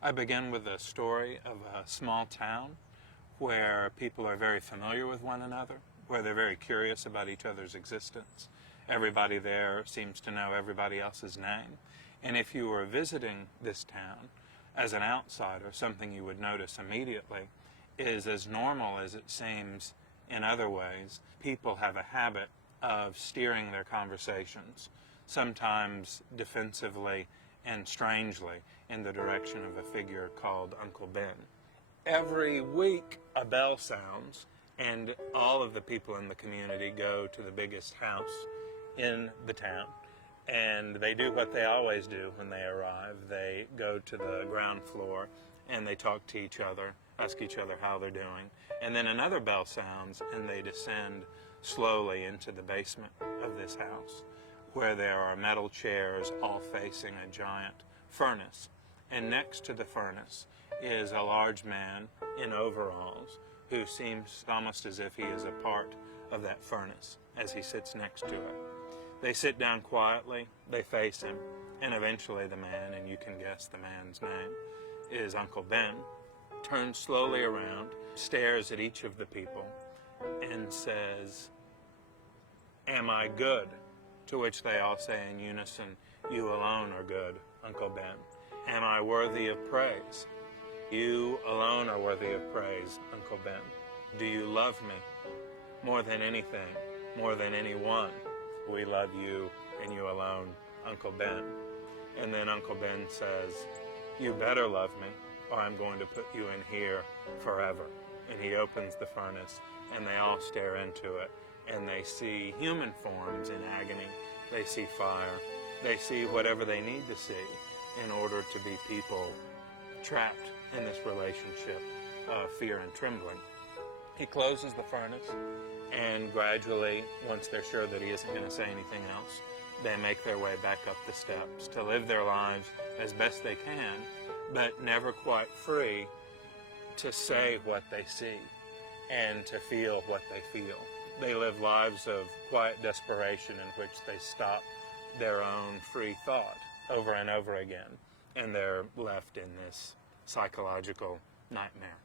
I begin with a story of a small town where people are very familiar with one another, where they're very curious about each other's existence. Everybody there seems to know everybody else's name. And if you were visiting this town as an outsider, something you would notice immediately is, as normal as it seems in other ways, people have a habit of steering their conversations, sometimes defensively and strangely, in the direction of a figure called Uncle Ben. Every week a bell sounds and all of the people in the community go to the biggest house in the town, and they do what they always do when they arrive. They go to the ground floor and they talk to each other, ask each other how they're doing, and then another bell sounds and they descend slowly into the basement of this house, where there are metal chairs all facing a giant furnace. And next to the furnace is a large man in overalls who seems almost as if he is a part of that furnace as he sits next to it. They sit down quietly, they face him, and eventually the man, and you can guess the man's name, is Uncle Ben, turns slowly around, stares at each of the people, and says, "Am I good?" To which they all say in unison, "You alone are good, Uncle Ben." "Am I worthy of praise?" "You alone are worthy of praise, Uncle Ben." "Do you love me?" "More than anything, more than anyone, we love you and you alone, Uncle Ben." And then Uncle Ben says, "You better love me, or I'm going to put you in here forever." And he opens the furnace, and they all stare into it, and they see human forms in agony. They see fire. They see whatever they need to see in order to be people trapped in this relationship of fear and trembling. He closes the furnace, and gradually, once they're sure that he isn't going to say anything else, they make their way back up the steps to live their lives as best they can, but never quite free to say what they see and to feel what they feel. They live lives of quiet desperation in which they stop their own free thought over and over again, and they're left in this psychological nightmare.